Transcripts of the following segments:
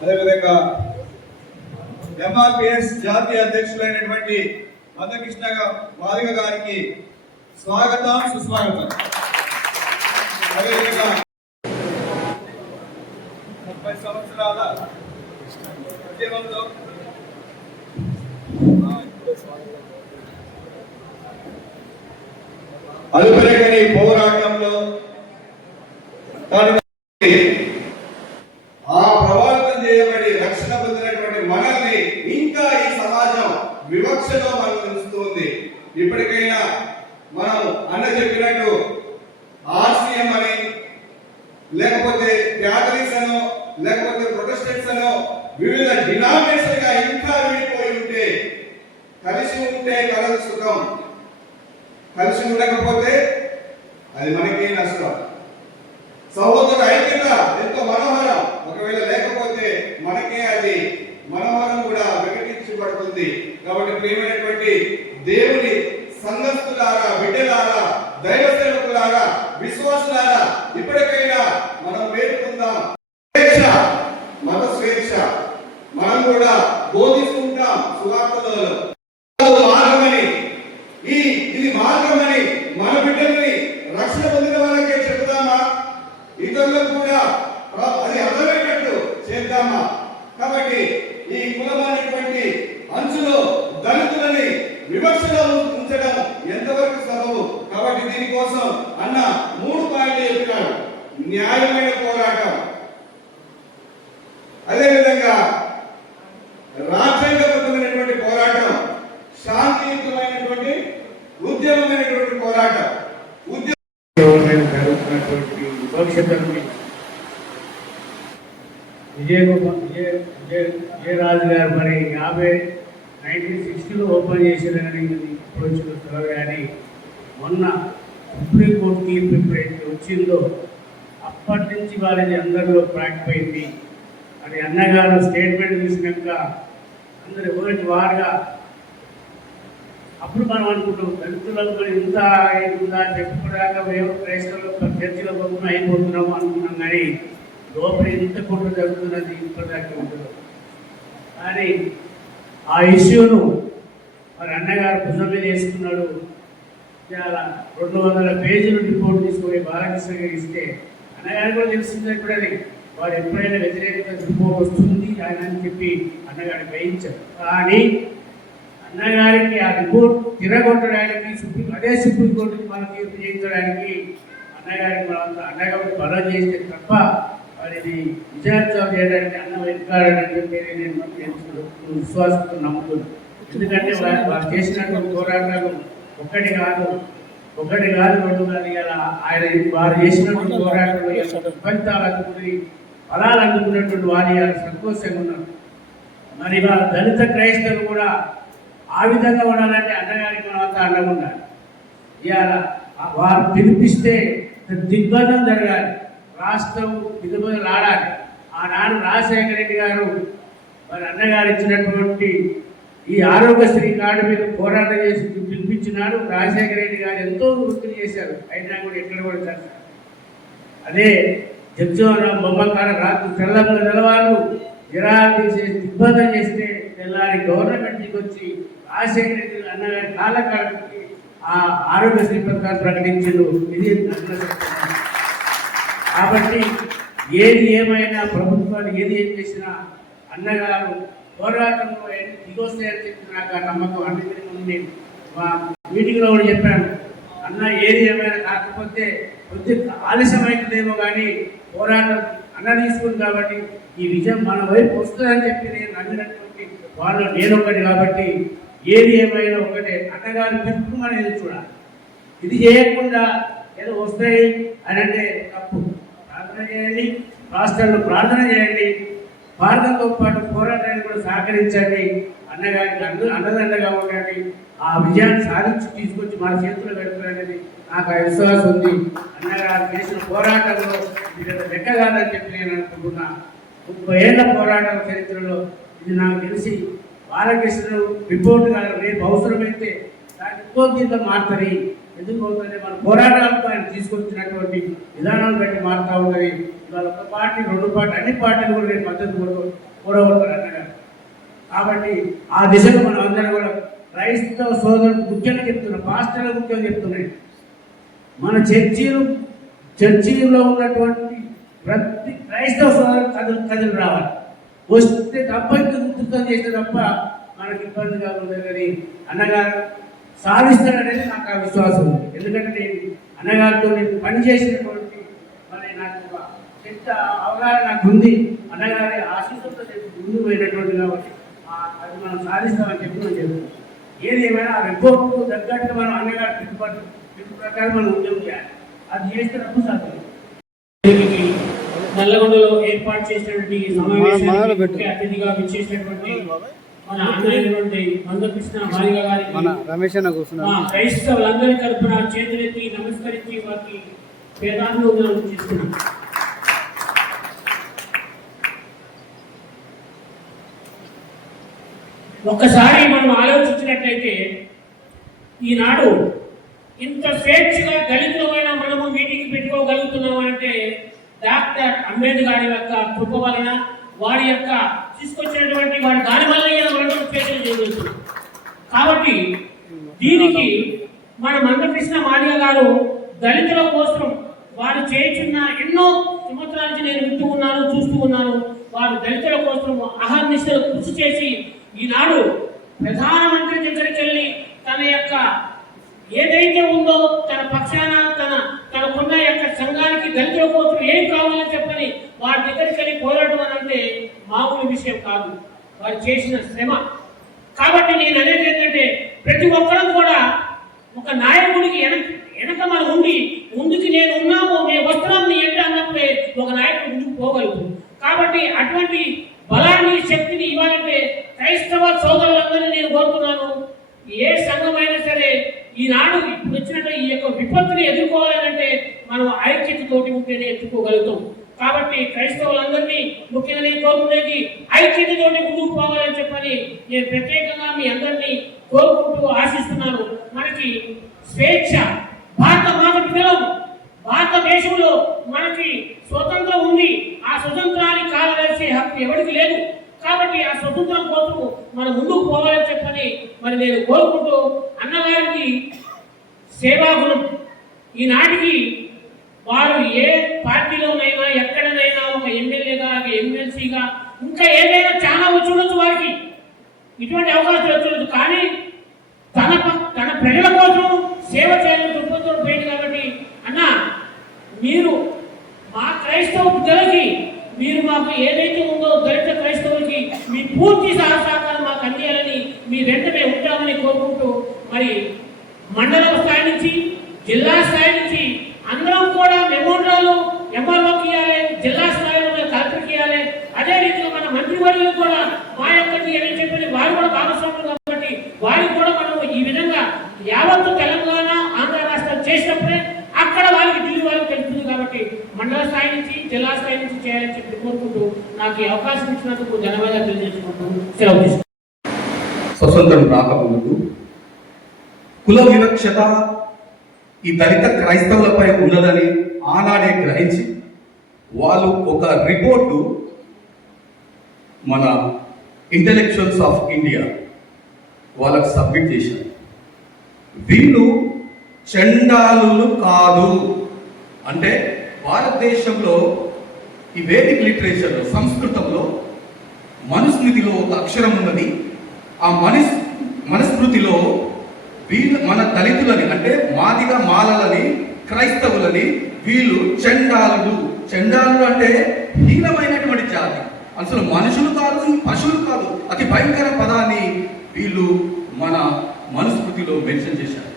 అదేవిధంగా ఎంఆర్పిఎస్ జాతీయ అధ్యక్షులైనటువంటి మందకృష్ణ మాదిగ గారికి స్వాగతం సుస్వాగతం. అదేవిధంగా 30 సంవత్సరాల ఉద్యమంలో అలుపెరగని పోరాటంలో ప్రభావితం చేయబడి రక్షణ పొందినటువంటి మనల్ని ఇంకా ఈ సమాజం వివక్షలో మనం ఉంచుతుంది. ఇప్పటికైనా మనం అన్న చెప్పినట్టు ఆర్సీఎం అని లేకపోతే క్యాథలిక్స్ అనో లేకపోతే ప్రొటెస్టెంట్స్ అనో వివిధ డినామినేషన్ గా ఇంకా విడిపోయి ఉంటే, కలిసి ఉంటే కలదు సుఖం, కలిసి ఉండకపోతే అది మనకే నష్టం. సహోదర ఐక్యత ఎంతో మనోహరం, ఒకవేళ లేకపోతే మనకే అది మనోహరం కూడా వికటించబడుతుంది. కాబట్టి ప్రియమైనటువంటి దేవుని సంఘస్థులారా, బిడ్డలారా, దైవ సేవకులారా, విశ్వాసులారా, ఇప్పటికైనా మనం వేడుకుందాం. స్వేచ్ఛ, మత స్వేచ్ఛ మనం కూడా బోధిస్తుంటాం సువార్తలలో. మార్గమని, ఇది మార్గమని మన బిడ్డల్ని రక్షణ పొందిన వాళ్ళకే చెబుదామా? ఇతరులకు కూడా అది అర్థమయ్యేటట్టు చేద్దామా? కాబట్టి ఈ కులమైనటువంటి అంచులో దళితులని వివక్షలో ఉంచడం ఎంతవరకు సబబు? కాబట్టి దీనికోసం అన్న 3 పాయింట్లు చెప్పినాడు. న్యాయమైన పోరాటం, అదేవిధంగా రాజ్యాంగబద్ధమైనటువంటి పోరాటం, శాంతియుతమైనటువంటి ఉద్యమమైనటువంటి పోరాటం. జరుగుతున్నటువంటి వివక్షతను విజయరాజు గారు మరి 1960లో ఓపెన్ చేశారని ఇప్పుడు చూస్తున్నారు. కానీ మొన్న సుప్రీంకోర్టు తీర్పు ఎప్పుడైతే వచ్చిందో అప్పటి నుంచి వాళ్ళది అందరిలో ప్రాక్టిపోయింది. అది అన్నగారు స్టేట్మెంట్ చూసినాక అందరు ఎవరికి వారుగా అప్పుడు మనం అనుకుంటాం దళితులకు మరి ఇంత ఉందా చెప్పుకోవడాక మేము క్రైస్తవులు చర్చిలో పోకుండా అయిపోతున్నాము అనుకున్నాం. కానీ లోపల ఇంత కుట్ర జరుగుతున్నది ఇప్పటిదాకా ఉంటుంది. కానీ ఆ ఇష్యూను మరి అన్నగారు భుజం మీద వేసుకున్నాడు. చాలా 200 పేజీలు రిపోర్ట్ తీసుకొని బాలకృష్ణ గారికి ఇస్తే అన్నగారు కూడా తెలిసింది ఎప్పుడని వారు ఎప్పుడైనా వ్యతిరేకత రిపోర్ట్ వస్తుంది ఆయన అని చెప్పి అన్నగారికి వేయించారు. కానీ అన్నగారికి ఆ రిపోర్ట్ తిరగొట్టడానికి అదే సుప్రీంకోర్టుకి మనం తీర్పు చేయించడానికి అన్నగారికి మనం అన్నగారికి బలం చేస్తే తప్ప వారిని విచారించడం చేయడానికి అన్న వెనుకాడని చెప్పి నేను విశ్వాసంతో నమ్ముతున్నాను. ఎందుకంటే వారు చేసినటువంటి పోరాటాలు ఒకటి కాదు 2 కాదు ఇలా ఆయన వారు చేసినటువంటి పోరాటంలో ఫలితాలు అందుకుని ఫలాలు అందుకున్నటువంటి వారి సంతోషంగా ఉన్నారు. మరి వాళ్ళ దళిత క్రైస్తవులు కూడా ఆ విధంగా ఉండాలంటే అన్నగారికి మనం అంతా అండగా ఉండాలి. ఇవాళ వారు పిలిపిస్తే దిగ్బంధం జరగాలి, రాష్ట్రం దిగుబడులు ఆడాలి. ఆనాడు రాజశేఖర రెడ్డి గారు మరి అన్నగారు ఇచ్చినటువంటి ఈ ఆరోగ్యశ్రీ కార్డు మీద పోరాటం చేసి పిలిపించినాడు. రాజశేఖర రెడ్డి గారు ఎంతో వృత్తులు చేశారు, అయినా కూడా ఎక్కడ కూడా చేస్తారు. అదే జగ్జీవనరావు బొమ్మకాడ రాత్రి తెల్లంగా నిలవాళ్ళు జనాలు తీసేసి దిగ్బంధం చేస్తే తెల్లారి గవర్నమెంట్కి వచ్చి రాజశేఖర రెడ్డి అన్నగారి కాళ్ళకి ఆ ఆరోగ్యశ్రీ పథకాలు ప్రకటించారు. ఇది కాబట్టి ఏది ఏమైనా ప్రభుత్వాలు ఏది ఏం చేసినా అన్నగారు పోరాటంలో దిగొస్తాయని చెప్పి నాకు ఆ నమ్మకం అన్ని మా మీటింగ్లో కూడా చెప్పాను. అన్న ఏది ఏమైనా కాకపోతే కొద్దిగా ఆలస్యం అవుతుందేమో కానీ పోరాటం అన్న తీసుకుంది కాబట్టి ఈ విజయం మన వైపు వస్తుందని చెప్పి నేను నమ్మినటువంటి వాళ్ళు నేనొకటి. కాబట్టి ఏది ఏమైనా ఒకటే అన్నగారు పిలుపు మనం ఎదురు చూడాలి. ఇది చేయకుండా ఏదో వస్తాయి అని అంటే తప్పు. ప్రార్థన చేయండి, రాష్ట్రాల్లో ప్రార్థన చేయండి, భారతంతో పాటు పోరాటాన్ని కూడా సహకరించండి, అన్నగారికి అండదండగా ఉండండి. ఆ విజయాన్ని సాధించి తీసుకొచ్చి మన చేతుల్లో పెడుతున్నారనేది నాకు ఆ విశ్వాసం ఉంది. అన్నగారు చేసిన పోరాటంలో ఇది లెక్క కాదని చెప్పి నేను అనుకుంటున్నా. 30 ఏళ్ల పోరాటం చరిత్రలో ఇది నాకు తెలిసి బాలకృష్ణుడు రిపోర్ట్ గారు రేపు అవసరమైతే దాన్ని ఇంకో మారుతుంది. ఎందుకు అవుతుంది? మన పోరాటాలతో ఆయన తీసుకొచ్చినటువంటి విధానాలు బట్టి మారుతూ ఉంటుంది. ఇవాళ ఒక పార్టీ 2 పార్టీ అన్ని పార్టీలు కూడా నేను మద్దతు ఓడగొడతారు అన్నగారు. కాబట్టి ఆ దిశలో మనం అందరం కూడా క్రైస్తవ సోదరులు ముఖ్యంగా చెప్తున్నాం, పాస్టర్లు ముఖ్యంగా చెప్తున్నాయి. మన చర్చిలో ఉన్నటువంటి ప్రతి క్రైస్తవ సోదరులు కథలు రావాలి. వస్తే తప్ప ఇంకా గుర్తుతో చేస్తే తప్ప మనకి ఇబ్బందిగా ఉండదు. కానీ అన్నగారు సాధిస్తాడనేది నాకు ఆ విశ్వాసం ఉంది. ఎందుకంటే నేను అన్నగారితో నేను పనిచేసినటువంటి మరి నాకు ఒక పెద్ద అవగాహన నాకు ఉంది. అన్నగారి ఆశీస్సులతో ముందు పోయినటువంటి కాబట్టి అది మనం సాధిస్తామని చెప్పి మనం చెప్తున్నాం. ఏది ఏమైనా ఆ రిపోర్టు తగ్గట్టు మనం అన్నగారి పిలుపు ప్రకారం మనం ఉద్యోగం చేయాలి. అది చేస్తున్నప్పుడు సాధ్యం. నల్లగొండలో ఏర్పాటు చేసినటువంటి సమావేశానికి ముఖ్య అతిథిగా విచ్చేసినటువంటి మన అన్నైనటువంటి మందకృష్ణ మాదిగ గారికి క్రైస్తవులందరి తరఫున చేతులెత్తి నమస్కరించి వారికి పేదాభివందనం చేస్తున్నాం. ఒక్కసారి మనం ఆలోచించినట్లయితే ఈనాడు ఇంత స్వేచ్ఛగా దళితులమైన మనము మీటింగ్ పెట్టుకోగలుగుతున్నామంటే డాక్టర్ అంబేద్కర్ యొక్క కృప వలన, వారి యొక్క తీసుకొచ్చినటువంటి వారి దాని వల్ల మనం స్వేచ్ఛలు చేయగలుగుతున్నాం. కాబట్టి దీనికి మన మందకృష్ణ మాదిగ గారు దళితుల కోసం వారు చేస్తున్న ఎన్నో సంవత్సరాల నుంచి నేను వింటూ ఉన్నాను, చూస్తూ ఉన్నాను. వారు దళితుల కోసం అహర్నిశలు కృషి చేసి ఈనాడు ప్రధానమంత్రి దగ్గరికి వెళ్ళి తన యొక్క ఏదైతే ఉందో తన పక్షాన తనకున్న యొక్క సంఘానికి దళితుల కోసం ఏం కావాలని చెప్పని వారి దగ్గరికి వెళ్ళి పోరాటం అని అంటే మామూలు విషయం కాదు, వారు చేసిన శ్రమ. కాబట్టి నేను అనేది ఏంటంటే ప్రతి ఒక్కరం కూడా ఒక నాయకుడికి వెనక మనం ఉండి ముందుకి నేను ఉన్నాము, నేను వస్తున్నాము నీ ఎంట అన్నప్పుడే ఒక నాయకుడు ముందుకు పోగలుగుతాం. కాబట్టి అటువంటి బలాన్ని శక్తిని ఇవ్వాలంటే క్రైస్తవ సోదరులందరినీ నేను కోరుతున్నాను. ఏ సంఘమైనా సరే ఈనాడు ఇప్పుడు వచ్చినట్టు ఈ యొక్క విపత్తుని ఎదుర్కోవాలంటే మనం ఐక్యతతోటి ఉంటేనే ఎదుర్కోగలుగుతాం. కాబట్టి క్రైస్తవులందరినీ ముఖ్యంగా నేను కోరుకునేది ఐక్యతతోటి ముందుకు పోవాలని చెప్పని నేను ప్రత్యేకంగా మీ అందరినీ కోరుకుంటూ ఆశిస్తున్నాను. మనకి స్వేచ్ఛ, భారతదేశంలో మనకి స్వతంత్రం ఉంది. ఆ స్వతంత్రాన్ని కాలవేసే హక్కు ఎవరికి లేదు. కాబట్టి ఆ స్వతంత్రం కోసం మనం ముందుకు పోవాలని చెప్పని మరి నేను కోరుకుంటూ, అన్నగారికి సేవాగుణం ఈనాటికి వారు ఏ పార్టీలోనైనా ఎక్కడనైనా ఒక ఎమ్మెల్యేగా, ఎమ్మెల్సీగా ఇంకా ఏదైనా చాలా వచ్చి ఉండొచ్చు, వారికి ఇటువంటి అవకాశాలు వచ్చి, కానీ తన ప్రజల కోసం సేవ చేయాలని దృక్పథంతో పోయింది. కాబట్టి అన్న, మీరు మా క్రైస్తవ బిడ్డలకి మీరు మాకు ఏదైతే ఉందో దళిత క్రైస్తవులకి మీ పూర్తి సహకారం మాకు అందియాలని మీ వెంటనే ఉంటామని కోరుకుంటూ, మరి మండల స్థాయి నుంచి జిల్లా స్థాయి నుంచి అందరం కూడా మెమోరాలు ఎంఆర్ఓకి ఇవ్వాలి, జిల్లా స్థాయిలో కలెక్టర్కి ఇవ్వాలి. అదే రీతిలో మన మంత్రివర్యులు కూడా మా యొక్కటి అని చెప్పి వారు కూడా భాగస్వాములు కాబట్టి వారికి కూడా మనం ఈ విధంగా యావత్తు తెలంగాణ ఆంధ్ర రాష్ట్రం చేసినప్పుడే అక్కడ వాళ్ళకి ఢిల్లీ వాళ్ళకి తెలుస్తుంది. కాబట్టి మండల స్థాయి నుంచి జిల్లా స్థాయి నుంచి చేయాలని చెప్పి కోరుకుంటూ నాకు ఈ అవకాశం ఇచ్చినందుకు ధన్యవాదాలు తెలియజేసుకుంటూ సెలవు తీసుకుంటాను. స్వతంత్రం రాకముందు కుల వివక్షత ఈ దళిత క్రైస్తవులపై ఉన్నదని ఆనాడే గ్రహించి వాళ్ళు ఒక రిపోర్టు మన ఇంటెలెక్చువల్స్ ఆఫ్ ఇండియా వాళ్ళకు సబ్మిట్ చేశారు. వీళ్ళు చండాలులు కాదు అంటే, భారతదేశంలో ఈ వేదిక్ లిటరేచర్లో, సంస్కృతంలో మనుస్మృతిలో ఒక అక్షరం ఉన్నది. ఆ మనుస్మృతిలో వీళ్ళు మన దళితులని అంటే మాదిగ మాలలని క్రైస్తవులని వీళ్ళు చండాలులు అంటే హీనమైనటువంటి జాతి, అసలు మనుషులు కాదు, పశువులు కాదు, అతి భయంకర పదాన్ని వీళ్ళు మన మనుస్మృతిలో మెన్షన్ చేశారు.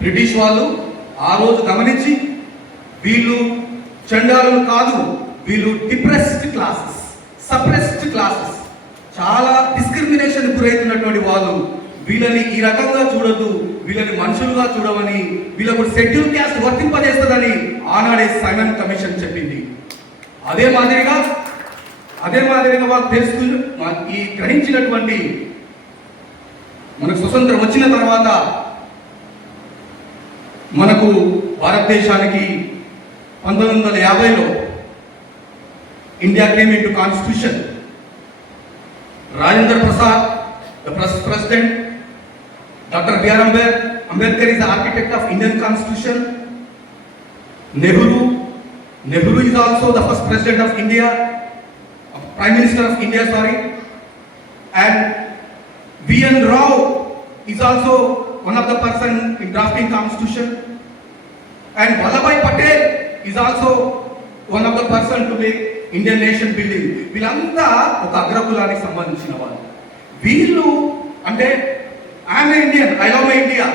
బ్రిటిష్ వాళ్ళు ఆ రోజు గమనించి వీళ్ళు చండాలులు కాదు, వీళ్ళు డిప్రెస్డ్ క్లాసెస్, సప్రెస్డ్ క్లాసెస్, చాలా డిస్క్రిమినేషన్ గురవుతున్నటువంటి వాళ్ళు, వీళ్ళని ఈ రకంగా చూడద్దు, వీళ్ళని మనుషులుగా చూడమని, వీళ్ళకు షెడ్యూల్ క్యాస్ట్ వర్తింపజేస్తుందని ఆనాడే సైమన్ కమిషన్ చెప్పింది. అదే మాదిరిగా వాళ్ళు తెలుసుకుని ఈ గ్రహించినటువంటి మనకు స్వతంత్రం వచ్చిన తర్వాత మనకు భారతదేశానికి 1950లో India came into constitution. Rajendra Prasad, the President. Dr. B.R. Ambedkar is the architect of Indian Constitution. Nehru is also the first President of India, Prime Minister of India, sorry. And V.N. Rao is also one of the person in drafting Constitution. And Vallabhbhai Patel is also one of the person to make Indian nation building. వీళ్ళంతా ఒక అగ్రకులానికి సంబంధించిన వాళ్ళు. వీళ్ళు అంటే I'm Indian, I love my India,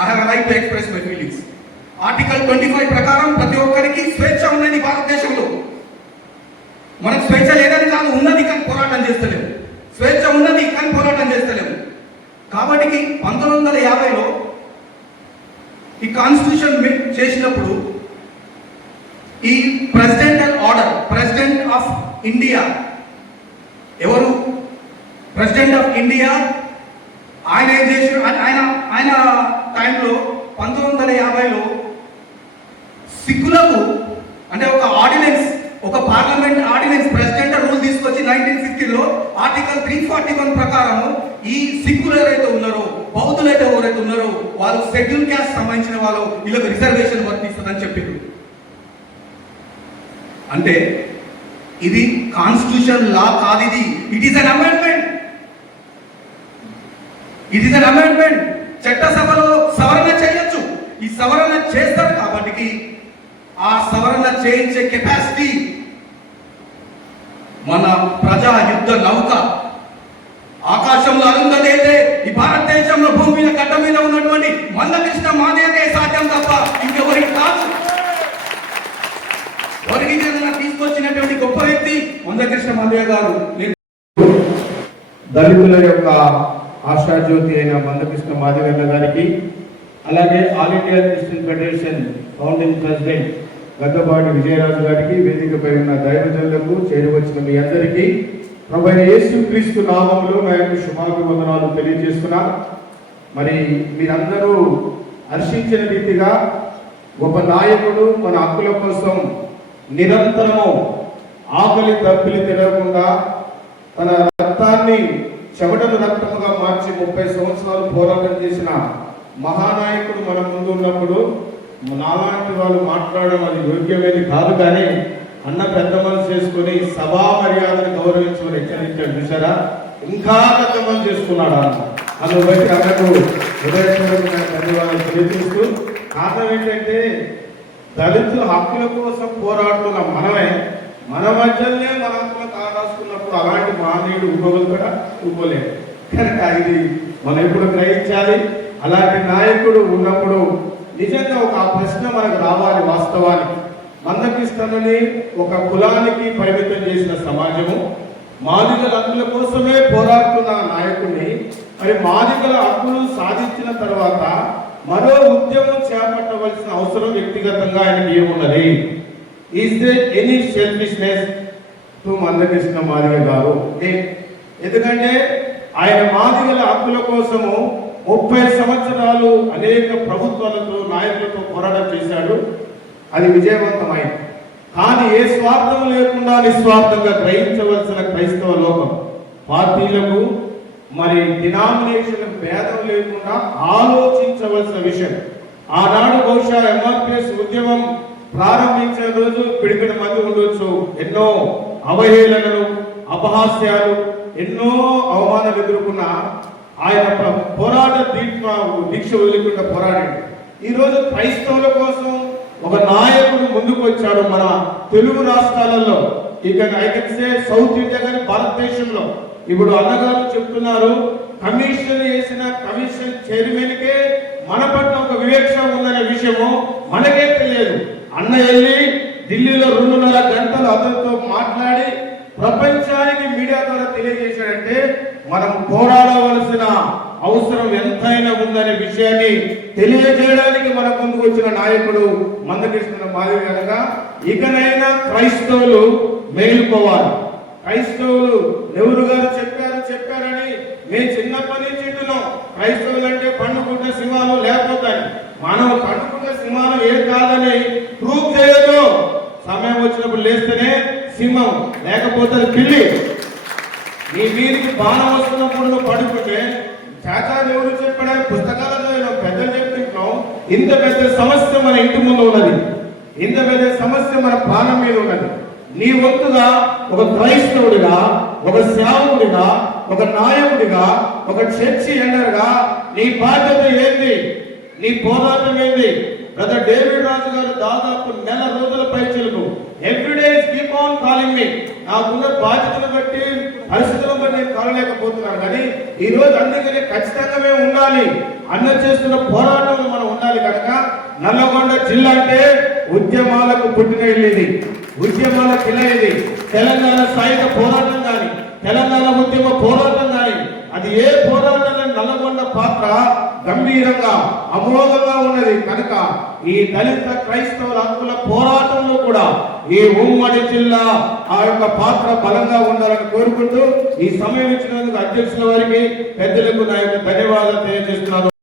I have a right to express my feelings. Article 25 ప్రకారం ప్రతి ఒక్కరికి స్వేచ్ఛ ఉన్నది భారతదేశంలో. మనకు స్వేచ్ఛ లేదని కాదు, ఉన్నది కానీ పోరాటం చేస్తలేము. స్వేచ్ఛ ఉన్నది కానీ పోరాటం చేస్తలేము. కాబట్టి 1950లో ఈ కాన్స్టిట్యూషన్ చేసినప్పుడు ఈ presidential order, president of India ఎవరు? President of India. ఆయన ఏం చేసిన, ఆయన టైంలో 1950లో సిక్కులకు అంటే ఒక ఆర్డినెన్స్, ఒక పార్లమెంట్ ఆర్డినెన్స్, ప్రెసిడెంట్ రూల్ తీసుకొచ్చి 1950లో ఆర్టికల్ 341 ప్రకారము ఈ సిక్కులు ఎవరైతే ఉన్నారో, బౌద్ధులు అయితే ఎవరైతే ఉన్నారో వాళ్ళు షెడ్యూల్ క్యాస్ట్ సంబంధించిన వాళ్ళు వీళ్ళకి రిజర్వేషన్ వర్తిస్తుందని చెప్పింది. అంటే ఇది కాన్స్టిట్యూషన్ లా కాదు, ఇది it is an amendment. It is an amendment. చట్టసభలో సవరణ చేయొచ్చు, ఈ సవరణ చేస్తారు. కాబట్టి ఆ సవరణ చేయించే కెపాసిటీ మన ప్రజా యుద్ధ నౌక ఆకాశంలో అరుంధతైతే ఈ భారతదేశంలో భూమి మీద గడ్డ మీద ఉన్నటువంటి మందకృష్ణ మాదిగకే సాధ్యం తప్ప ఇంకెవరికి కాదు. తీసుకొచ్చినటువంటి గొప్ప వ్యక్తి మందకృష్ణ మాదిగ గారు. దళితుల యొక్క ఆశాజ్యోతి అయిన మందకృష్ణ మాదిగ గారికి, అలాగే all India Christian federation founding president Gaddapati Vijayaraju గారికి, వేదికపై ఉన్న దైవజనులకు, చేరువచ్చిన మీ అందరికీ ప్రభువైన యేసుక్రీస్తు నామములో నా యొక్క శుభాభివందనాలు తెలియజేస్తున్నాను. మరి మీరందరూ హర్షించిన రీతిగా గొప్ప నాయకుడు మన హక్కుల కోసం నిరంతరము ఆకలి తప్పిలి తినకుండా తన రక్తాన్ని చెమటను రక్తముగా మార్చి 30 సంవత్సరాలు పోరాటం చేసిన మహానాయకుడు మన ముందు ఉన్నప్పుడు నాలాంటి వాళ్ళు మాట్లాడడం అది యోగ్యమేది కాదు. కానీ అన్న పెద్ద మనసు చేసుకుని సభా మర్యాదను గౌరవించుకొని హెచ్చరించాడు. చూసారా, ఇంకా పెద్ద మనసు చేసుకున్నాడు అన్న. అందుబట్టి అన్నకు హృదయపూర్వకమైన ధన్యవాదాలు తెలియజేస్తూ, కారణం ఏంటంటే దళితుల హక్కుల కోసం పోరాడుతున్న మనమే మన మధ్యలోనే మన హక్కులు కారాసుకున్నప్పుడు అలాంటి మానవుడు కూడా ఊపోలేదు. కనుక ఇది మనం ఎప్పుడు గ్రహించాలి. అలాంటి నాయకుడు ఉన్నప్పుడు నిజంగా ఒక ప్రశ్న మనకు రావాలి. వాస్తవానికి మందకృష్ణుని ఒక కులానికి పరిమితం చేసిన సమాజము మాదిగల హక్కుల కోసమే పోరాడుతున్న నాయకుడిని మరి మాదిగల హక్కులు సాధించిన తర్వాత మరో ఉద్యమం చేపట్టవలసిన అవసరం వ్యక్తిగతంగా ఆయనకి ఏమున్నది? Is there any selfishness to Mandakrishna Madiga గారు? ఎందుకంటే ఆయన మాదిగల హక్కుల కోసము 30 సంవత్సరాలు అనేక ప్రభుత్వాలతో, నాయకులతో పోరాటం చేశాడు. అది విజయవంతమైంది. కానీ ఏ స్వార్థం లేకుండా నిస్వార్థంగా గ్రహించవలసిన క్రైస్తవ లోకం పార్టీలకు మరి డినామినేషన్ భేదం లేకుండా ఆలోచించవలసిన విషయం. ఆనాడు బహుశా ఎంఆర్పిఎస్ ఉద్యమం ప్రారంభించిన రోజు పిడికిన మంది ఉండొచ్చు. ఎన్నో అవహేళనలు, అపహాస్యాలు, ఎన్నో అవమానాలు ఎదుర్కొన్న ఆయన పోరాట దీక్ష వదిలికుండా పోరాడాడు. ఈరోజు క్రైస్తవుల కోసం ఒక నాయకుడు ముందుకు వచ్చాడు. మన తెలుగు రాష్ట్రాలలో, ఇక I can say south India కానీ భారతదేశంలో ఇప్పుడు అన్నగారు చెప్తున్నారు, కమిషన్ వేసిన కమిషన్ చైర్మన్కే మన పట్ల ఒక వివేక్ష ఉందనే విషయము మనకే తెలియదు. అన్న వెళ్ళి ఢిల్లీలో 2.5 గంటలు అతనితో మాట్లాడి ప్రపంచానికి మీడియా ద్వారా తెలియజేశాడంటే మనం పోరాడవలసిన అవసరం ఎంతైనా ఉందనే విషయాన్ని తెలియజేయడానికి మన ముందుకు వచ్చిన నాయకుడు మందకృష్ణ మాదిగ కనుక ఇకనైనా క్రైస్తవులు మేలుకోవాలి. క్రైస్తవులు నెహ్రూ గారు చెప్పారని మేము చిన్నప్పటి నుంచి వింటున్నాం. క్రైస్తవులు అంటే పండుకుంట సింహాలు లేకపోతాయి. మనం పండుకుంట సింహాలు ఏం కాదని ప్రూఫ్ చేయదు. సమయం వచ్చినప్పుడు లేస్తేనే సింహం, లేకపోతే పిల్లి. మీ మీదికి ప్రాణం వస్తున్నప్పుడు నువ్వు పడుకుంటే చాచాలు ఎవరు చెప్పాడని పుస్తకాలలో పెద్దలు చెప్తున్నాం. ఇంత పెద్ద సమస్య మన ఇంటి ముందు ఉన్నది, ఇంత పెద్ద సమస్య మన ప్రాణం మీద ఉన్నది. నీ వంతుగా ఒక క్రైస్తవుడిగా, ఒక సేవకుడిగా, ఒక నాయకుడిగా, ఒక చర్చి ఎల్లర్గా నీ బాధ్యత ఏంది? నీ పోరాటం ఏంది? బ్రదర్ డేవిడ్ రాజు గారు దాదాపు నెల రోజుల పైచిలకు ఎవ్రీడే కీప్ ఆన్ కాలింగ్ మీ. నాకున్న బాధ్యతను బట్టి, పరిస్థితులను బట్టి నేను కాలలేకపోతున్నాను, కానీ ఈ రోజు అందుకని ఖచ్చితంగా మేము ఉండాలి. అన్న చేస్తున్న పోరాటంలో మనం ఉండాలి. కనుక నల్లగొండ జిల్లా అంటే ఉద్యమాలకు పుట్టిన ఇల్లు ఇది, ఉద్యమాలకు ఇల్ల ఇది. తెలంగాణ సాయుధ పోరాటం కానీ, తెలంగాణ ఉద్యమ పోరాటం కానీ, అది ఏ పోరాటంలో నల్లగొండ పాత్ర గంభీరంగా అమోఘంగా ఉన్నది. కనుక ఈ దళిత క్రైస్తవుల హక్కుల పోరాటంలో కూడా ఈ ఉమ్మడి జిల్లా ఆ యొక్క పాత్ర బలంగా ఉండాలని కోరుకుంటూ ఈ సమయం ఇచ్చినందుకు అధ్యక్షుల వారికి, పెద్దలకు నా యొక్క ధన్యవాదాలు తెలియజేస్తున్నాను.